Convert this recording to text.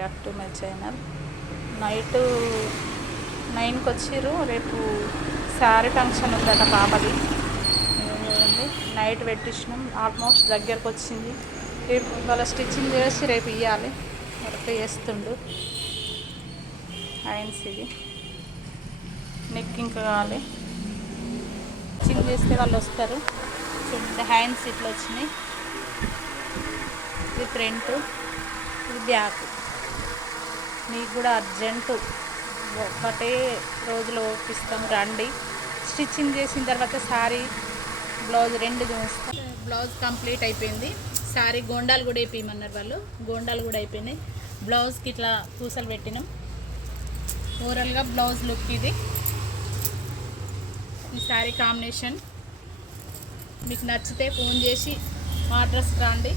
Back to my channel. Night 9కి వచ్చిర్రు. రేపు శారీ ఫంక్షన్ ఉందట పాపది. చూడండి నైట్ పెట్టించినాం, ఆల్మోస్ట్ దగ్గరకు వచ్చింది. రేపు వాళ్ళ స్టిచ్చింగ్ చేసి రేపు ఇవ్వాలి. వర్క్ చేస్తుండు. హ్యాండ్స్ ఇది నెక్ ఇంకా కావాలి. స్టిచ్చింగ్ చేస్తే వాళ్ళు వస్తారు. చూడండి హ్యాండ్స్ ఇట్లా వచ్చినాయి. ఇది ఫ్రంట్, ఇది బ్యాక్. మీకు కూడా అర్జెంటు ఒకటే రోజులో ఒప్పిస్తాం, రండి. స్టిచ్చింగ్ చేసిన తర్వాత శారీ బ్లౌజ్ రెండు చూస్తాం. బ్లౌజ్ కంప్లీట్ అయిపోయింది. శారీ గోండాలు కూడా వేయమన్నారు వాళ్ళు. గోండాలు కూడా అయిపోయినాయి. బ్లౌజ్కి ఇట్లా పూసలు పెట్టినాం. ఓవరాల్గా బ్లౌజ్ లుక్ ఇది. ఈ శారీ కాంబినేషన్ మీకు నచ్చితే ఫోన్ చేసి మా అడ్రస్కి రండి.